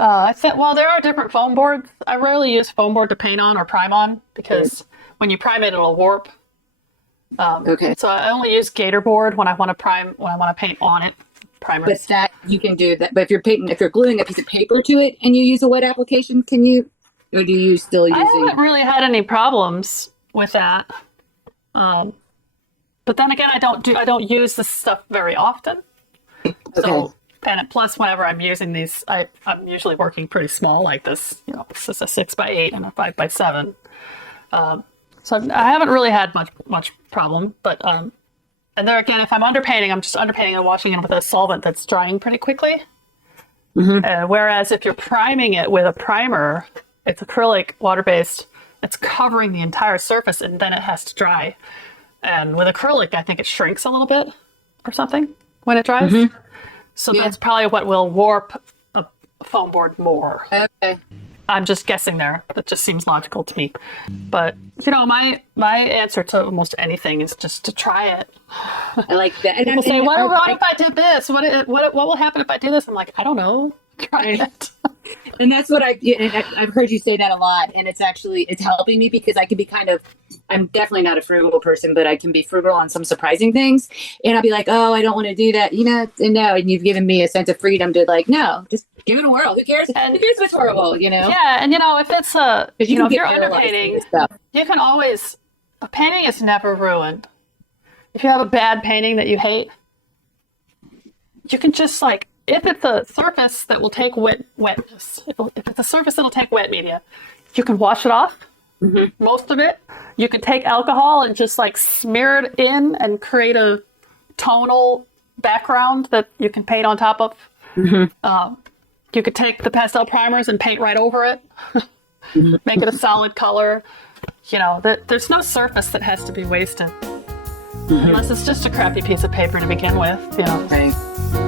I think, well, there are different foam boards. I rarely use foam board to paint on or prime on because when you prime it, it'll warp. Okay. So I only use Gator board when I want to prime, when I want to paint on it. Primer. But that you can do that. But if you're gluing a piece of paper to it and you use a wet application, can you, or do you still I using? haven't really had any problems with that. But then again, I don't use this stuff very often. So, and plus, whenever I'm using these, I'm usually working pretty small like this. You know, this is a 6x8 and a 5x7. So I haven't really had much problem. But and there again, if I'm underpainting, I'm just underpainting and washing it with a solvent that's drying pretty quickly. Whereas if you're priming it with a primer, it's acrylic, water-based. It's covering the entire surface, and then it has to dry. And with acrylic, I think it shrinks a little bit or something when it dries. So that's probably what will warp a foam board more. Okay. I'm just guessing there. That just seems logical to me. But, you know, my answer to almost anything is just to try it. I like that. And People say, what if I did this? What will happen if I do this? I'm like, I don't know. Try it. And that's what I've heard you say that a lot. And it's helping me because I can be I'm definitely not a frugal person, but I can be frugal on some surprising things. And I'll be like, oh, I don't want to do that. You know, and no. And you've given me a sense of freedom to like, no, just give it a whirl. Who cares? And who cares if it's horrible, you know? Yeah. And, you know, if it's if you're underpainting, stuff. you can always, a painting is never ruined. If you have a bad painting that you hate, you can just like, if it's a surface that will take wetness, if it's a surface that'll take wet media, you can wash it off, most of it. You can take alcohol and just like smear it in and create a tonal background that you can paint on top of. You could take the pastel primers and paint right over it, make it a solid color. You know, there's no surface that has to be wasted. Unless it's just a crappy piece of paper to begin with, you know. Right.